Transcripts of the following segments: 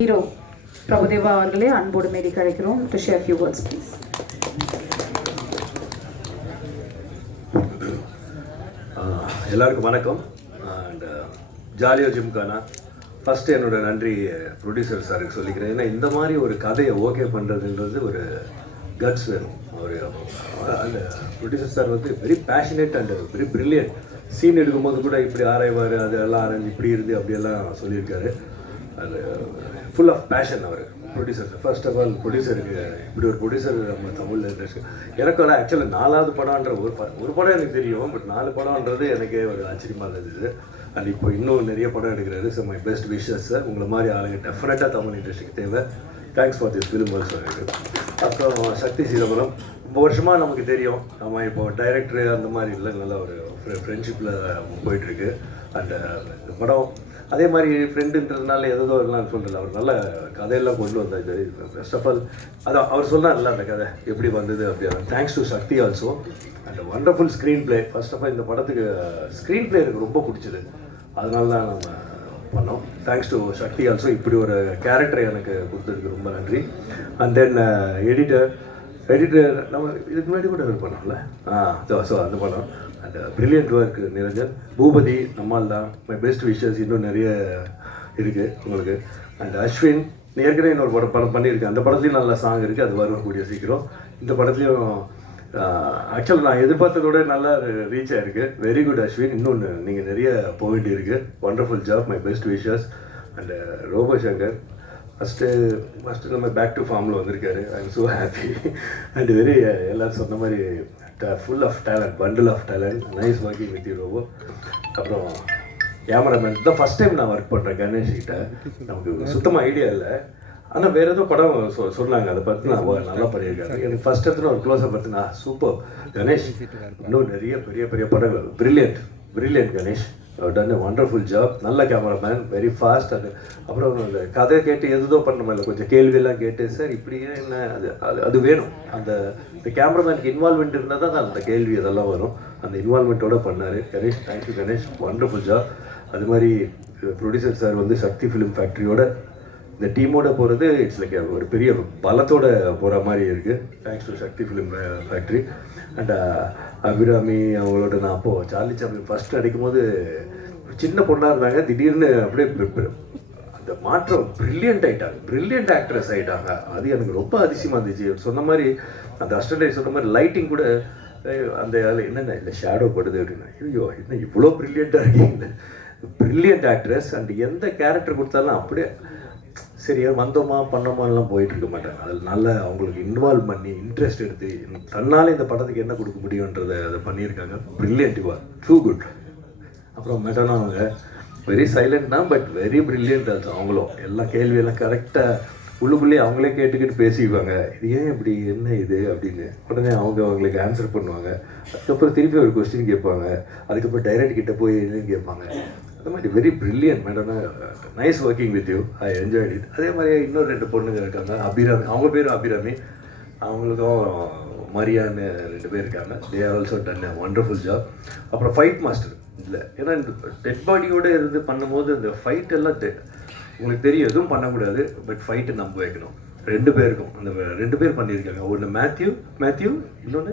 Hero Prabhudeva அவர்களே அன்போடு மேடி கழிக்கிறோம் to share few words please எல்லாருக்கும் வணக்கம். அண்ட் ஜாலியோ ஜிம்கானா. ஃபஸ்ட்டு என்னோட நன்றி ப்ரொடியூசர் சாருக்கு சொல்லிக்கிறேன். ஏன்னா இந்த மாதிரி ஒரு கதையை ஓகே பண்ணுறதுன்றது ஒரு கட்ஸ் வேணும். ஒரு அந்த ப்ரொடியூசர் சார் வந்து very passionate and very brilliant scene எடுக்கும்போது கூட இப்படி ஆராய்வார் அதெல்லாம் ஆராய்ஞ்சு இப்படி இருந்து அப்படியெல்லாம் சொல்லியிருக்காரு. ஃபுல் ஆஃப் பேஷன் அவர் ப்ரொடியூசர் ஃபர்ஸ்ட் ஆஃப் ஆல் ப்ரொடியூசருக்கு இப்படி ஒரு ப்ரொடியூசர் நம்ம தமிழில் இண்டஸ்ட்ரி எனக்கு வந்து ஆக்சுவலாக நாலாவது படம்ன்ற ஒரு படம் ஒரு படம் எனக்கு தெரியும் பட் நாலு படம்ன்றது எனக்கே ஒரு ஆச்சரியமாக இருந்தது. அண்ட் இப்போ இன்னும் நிறைய படம் எடுக்கிறாரு. ஸோ மை பெஸ்ட் விஷஸ் உங்களை மாதிரி ஆளுங்க டெஃபினட்டாக தமிழ் இண்டஸ்ட்ரிக்கு தேவை. Thanks for this film also எனக்கு அப்புறம் சக்தி சிதம்பரம் ரொம்ப வருஷமாக நமக்கு தெரியும். நம்ம இப்போ டைரக்டர் அந்த மாதிரி இல்லை நல்ல ஒரு ஃப்ரெண்ட்ஷிப்பில் போயிட்டுருக்கு அண்ட் இந்த படம் அதே மாதிரி ஃப்ரெண்டுன்றதுனால ஏதோ எல்லாம் சொல்கிறல அவர் நல்ல கதையெல்லாம் கொண்டு வந்தார் ஃபர்ஸ்ட் ஆஃப் ஆல் அதான் அவர் சொன்னார்ல அந்த கதை. எப்படி வந்தது அப்படி thanks to Sakthi also and wonderful screenplay first of all இந்த படத்துக்கு ஸ்க்ரீன் பிளே எனக்கு ரொம்ப பிடிச்சது. அதனால தான் நம்ம பண்ணோம். தேங்க்ஸ் டு சக்தி ஆல்சோ இப்படி ஒரு கேரக்டரை எனக்கு கொடுத்ததுக்கு ரொம்ப நன்றி. அண்ட் தென் எடிட்டர் எடிட்டர் நம்ம இதுக்கு முன்னாடி கூட ஒரு பண்ணோம்ல? ஆ. ஸோ அந்த படம் and brilliant work Niranjan. Boopathi நம்மால் தான் மை பெஸ்ட் விஷஸ் இன்னும் நிறைய இருக்குது உங்களுக்கு. அண்ட் அஸ்வின் ஏற்கனவே இன்னொரு படம் படம் பண்ணியிருக்கேன் அந்த படத்துலையும் நல்ல சாங் இருக்குது அது வரும் கூடிய சீக்கிரம். இந்த படத்துலையும் ஆக்சுவலாக நான் எதிர்பார்த்ததோட நல்லா ரீச் ஆயிருக்கு. Very good Ashwin. இன்னொன்று நீங்கள் நிறைய போக வேண்டியிருக்கு wonderful job my best wishes and Robo Shankar. First first நம்ம பேக் டு ஃபார்மில் வந்திருக்காரு. I am so happy and very எல்லோரும் சொன்ன மாதிரி full of talent bundle of talent nice working with Robo அப்புறம் கேமராமேன் தான் ஃபஸ்ட் டைம் நான் work பண்ணுறேன் கணேஷ் கிட்ட. நமக்கு சுத்தமாக ஐடியா இல்லை. ஆனால் வேறு ஏதோ படம் சொ சொன்னாங்க. அதை பார்த்து நான் நல்லா பண்ணியிருக்காரு. எனக்கு ஃபஸ்ட் இடத்துல ஒரு க்ளோஸை பார்த்து நான் சூப்பர் கணேஷ் இன்னும் நிறைய பெரிய பெரிய படங்கள். Brilliant brilliant Ganesh. Done wonderful job நல்ல கேமராமேன் வெரி ஃபாஸ்ட் அது அப்புறம் அந்த கதை கேட்டு எதுதோ பண்ண இல்லை. கொஞ்சம் கேள்வியெல்லாம் கேட்டு சார் இப்படியே என்ன? அது அது அது வேணும். அந்த இந்த கேமராமேனுக்கு இன்வால்மெண்ட் இருந்தால் தான் அந்த கேள்வி இதெல்லாம் வரும். அந்த இன்வால்மெண்ட்டோட பண்ணார். Ganesh thank you Ganesh. Wonderful job அது மாதிரி ப்ரொடியூசர் சார் வந்து சக்தி ஃபிலிம் ஃபேக்ட்ரியோட இந்த டீமோட போகிறது இட்ஸ் லைக் ஒரு பெரிய பலத்தோட போகிற மாதிரி இருக்குது thanks to Sakthi film factory and Abirami அவங்களோட நான் அப்போது சார்லி சாப்ளின் ஃபஸ்ட்டு அடிக்கும்போது போது சின்ன பொண்ணாக இருந்தாங்க. திடீர்னு அப்படியே அந்த மாற்றம் ப்ரில்லியன்ட் ஆகிட்டாங்க ப்ரில்லியன்ட் ஆக்ட்ரஸ் ஆயிட்டாங்க. அது எனக்கு ரொம்ப அதிசயமாக இருந்துச்சு. சொன்ன மாதிரி அந்த அஸ்டண்டை சொன்ன மாதிரி லைட்டிங் கூட அந்த அதுல என்னென்ன இல்லை ஷேடோ படுது அப்படின்னா ஐயோ என்ன இவ்வளோ ப்ரில்லியண்ட்டாக இருக்கீங்க. ப்ரில்லியன்ட் ஆக்ட்ரஸ் அண்ட் எந்த கேரக்டர் கொடுத்தாலும் அப்படியே சரியா வந்தோமா பண்ணோமாலாம் போயிட்டு இருக்க மாட்டாங்க அதில் நல்லா அவங்களுக்கு இன்வால்வ் பண்ணி இன்ட்ரெஸ்ட் எடுத்து தன்னால் இந்த படத்துக்கு என்ன கொடுக்க முடியுன்றதை அதை பண்ணியிருக்காங்க. பிரில்லியன்டிவா டூ குட் அப்புறம் மெட்டனா அவங்க வெரி சைலண்ட் தான் பட் வெரி பிரில்லியன்ட் ஆல்சோ அவங்களும். எல்லா கேள்வியெல்லாம் கரெக்டாக உள்ளுக்குள்ளேயே அவங்களே கேட்டுக்கிட்டு பேசிக்குவாங்க. இது ஏன் இப்படி என்ன இது அப்படின்னு. உடனே அவங்க அவங்களுக்கு ஆன்சர் பண்ணுவாங்க. அதுக்கப்புறம் திருப்பி ஒரு கொஸ்டின் கேட்பாங்க. அதுக்கப்புறம் டைரக்ட் கிட்ட போய் என்னன்னு கேட்பாங்க. அந்த மாதிரி very brilliant madam nice working with you I enjoy it அதே மாதிரி இன்னொரு ரெண்டு பொண்ணுங்க இருக்காங்க. அபிராமி அவங்க பேரும் அபிராமி. அவங்களுக்கும் மரியான்னு ரெண்டு பேர் இருக்காங்க. They are also done wonderful job அப்புறம் ஃபைட் மாஸ்டர் இல்லை ஏன்னா இந்த டெட் பாடியோட இருந்து பண்ணும்போது இந்த ஃபைட் எல்லாம் உங்களுக்கு தெரியும் எதுவும் பண்ணக்கூடாது. பட் ஃபைட்டை நம்ப வைக்கணும். ரெண்டு பேருக்கும். அந்த ரெண்டு பேர் பண்ணியிருக்காங்க. ஒன்று மேத்யூ மேத்யூ இன்னொன்று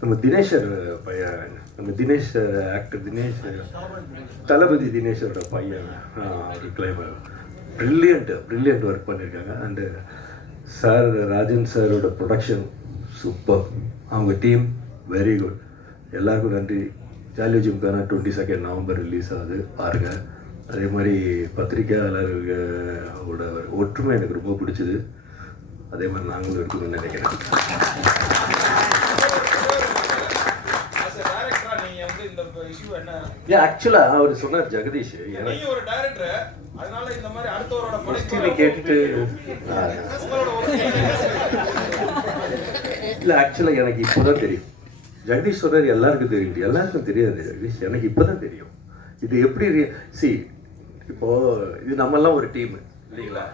நம்ம தினேஷர் பையன் நம்ம தினேஷ் ஆக்டர் தினேஷ் தளபதி தினேஷரோட பையன் கிளைமர் ப்ரில்லியண்ட் ப்ரில்லியண்ட் ஒர்க் பண்ணியிருக்காங்க அண்டு சார் ராஜன் சாரோட ப்ரொடக்ஷன் சூப்பர் அவங்க டீம் வெரி குட் எல்லாருக்கும் நன்றி. Jolly O Gymkhana twenty second November release ஆகுது. பாருங்கள் அதே மாதிரி பத்திரிகையாளர்களோட ஒற்றுமை எனக்கு ரொம்ப பிடிச்சது. அதே மாதிரி நாங்களும் இருக்கணும்னு நினைக்கிறேன் As a director-ஆ நீங்க வந்து ஆக்சுவலாக அவர் சொன்னார் ஜெகதீஷ். ஒரு director, அதனால இந்த மாதிரி அடுத்தவரோட கொஸ்டினை படைப்புகளை கேட்டுட்டு இல்லை ஆக்சுவலாக எனக்கு இப்போ தான் தெரியும். ஜெகதீஷ் சொன்னார் எல்லாருக்கும் தெரியும். எல்லாருக்கும் தெரியாது ஜெகதீஷ். எனக்கு இப்போ தான் தெரியும். இது எப்படி சி இப்போ இது நம்மெல்லாம் ஒரு டீம் இல்லைங்களா?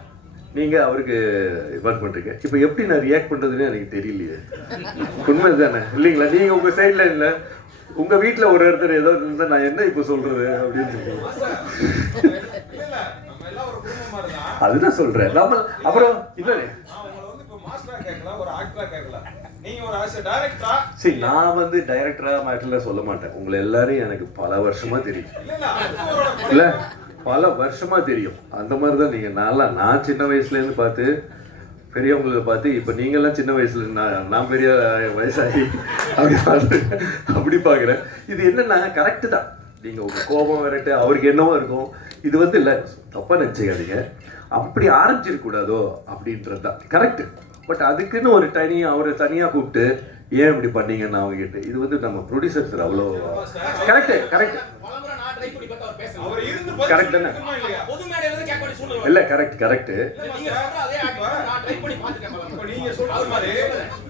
நீங்கள் அவருக்கு ஒர்க் பண்ணுறீங்க இப்போ எப்படி நான் ரியாக்ட் பண்ணுறதுன்னு எனக்கு தெரியலையே. உண்மை தானே இல்லைங்களா நீங்கள் உங்கள் சைடில் இல்லை. உங்க வீட்டுல ஒரு ஒருத்தர் ஏதோ இருந்தால் நான் என்ன இப்போ சொல்றது அப்படின்னு அதுதான் சொல்றேன். நம்ம அப்புறம் இல்ல சரி நான் வந்து டைரக்டரா மேட்டர்ல சொல்ல மாட்டேன். உங்களை எல்லாரையும் எனக்கு பல வருஷமா தெரியும். இல்ல இல்ல பல வருஷமா தெரியும். அந்த மாதிரி தான் நீங்க நல்லா நான் சின்ன வயசுல இருந்து பார்த்து பெரியவங்களை பார்த்து இப்ப நீங்க எல்லாம் சின்ன வயசுல நான் நான் பெரிய வயசாகி அப்படி பார்த்து அப்படி பாக்குறேன் இது என்னன்னா கரெக்ட் தான். நீங்க உங்க கோபம் வரட்டு அவருக்கு என்னவோ இருக்கும். இது வந்து இல்ல தப்பா நினைச்சுக்காதீங்க. அப்படி ஆரம்பிச்சிருக்க கூடாதோ அப்படின்றது தான். கரெக்ட் பட் அதுக்குன்னு ஒரு தனி அவரை தனியா கூப்பிட்டு ஏன் இப்படி பண்ணீங்கன்னு அவங்க கிட்ட இது வந்து நம்ம ப்ரொடியூசர் சார் அவ்வளோ கரெக்ட் கரெக்ட் Correct தானே? இல்ல கரெக்ட் கரெக்ட் நீங்க சொல்ற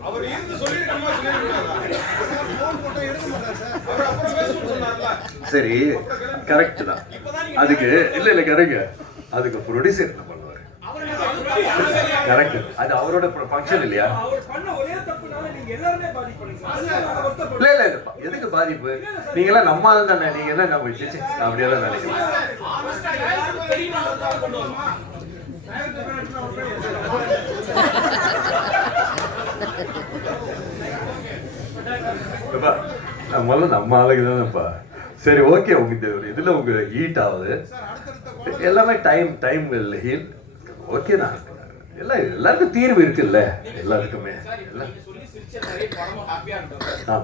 அவர் அப்புறம் சொன்னார்ல சரி கரெக்ட் தான். அதுக்கு இல்ல இல்ல கரெக்ட் அதுக்கு ப்ரொடியூசர் என்ன பண்ணுவாரு? கரெக்ட் அது அவரோட ஃபங்க்ஷன் இல்லையா? இல்ல இல்ல எதுக்கு பாதிப்பு? நீங்க எல்லாம் நம்ம ஆள் தானே. நீங்க என்ன நம்ம ச்சே, நான் அப்படியெல்லாம் நினைக்கிறேன் honest நம்ம ஆளுக்கு தானேப்பா. சரி ஓகே உங்க இதில் இதுல உங்க ஹீட் ஆகுது. எல்லாமே டைம் டைம் இல்லை ஹீல் ஓகே தான். எல்லாம் எல்லாருக்கும் தீர்வு இருக்குல்ல? எல்லாத்துக்குமே நம்ம ஆ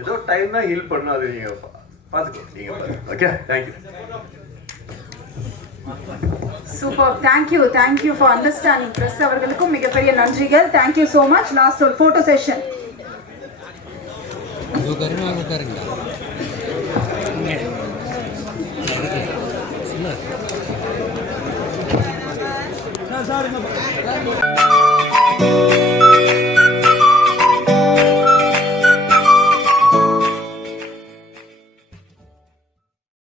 ஏதோ டைம் தான் ஹீல் பண்ணும் அது நீங்கள் பார்த்துக்கோ நீங்கள் okay thank you super thank you thank you for understanding press அவர்களுக்கும் மிகப்பெரிய நன்றிகள். Thank you so much last ஒரு ஃபோட்டோ செஷன் சார்.